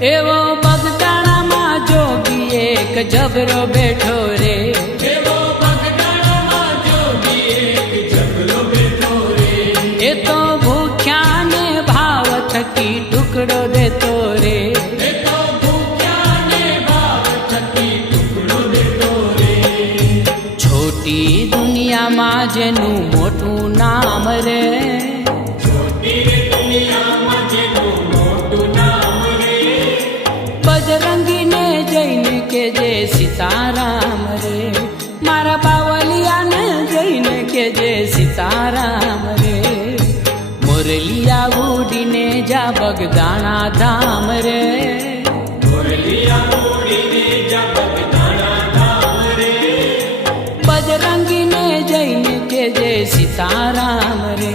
એવો બગદાણામાં જોગી એક જબરો બેઠો રે, એવો બગદાણામાં જોગી એક જબરો બેઠો રે, એ તો ભૂખ્યા ને ભાવ થકી ટુકડો દેતો રે, એ તો ભૂખ્યા ને ભાવ થકી ટુકડો દેતો રે. છોટી દુનિયામાં જેનું મોટું નામ રે, છોટી રે દુનિયામાં જેનું મોટું નામ રે, બજરંગીને જઈને કે જે સીતારામ રે, મારા બાવલિયાને જઈને કે જે સીતારામ રે, મોરલિયા ઉડીને જા બગદાણા ધામ રે, મોરલિયા ઉડીને જા બગદાણા ધામ રે, બજરંગીને જઈને કે જે સીતારામ રે.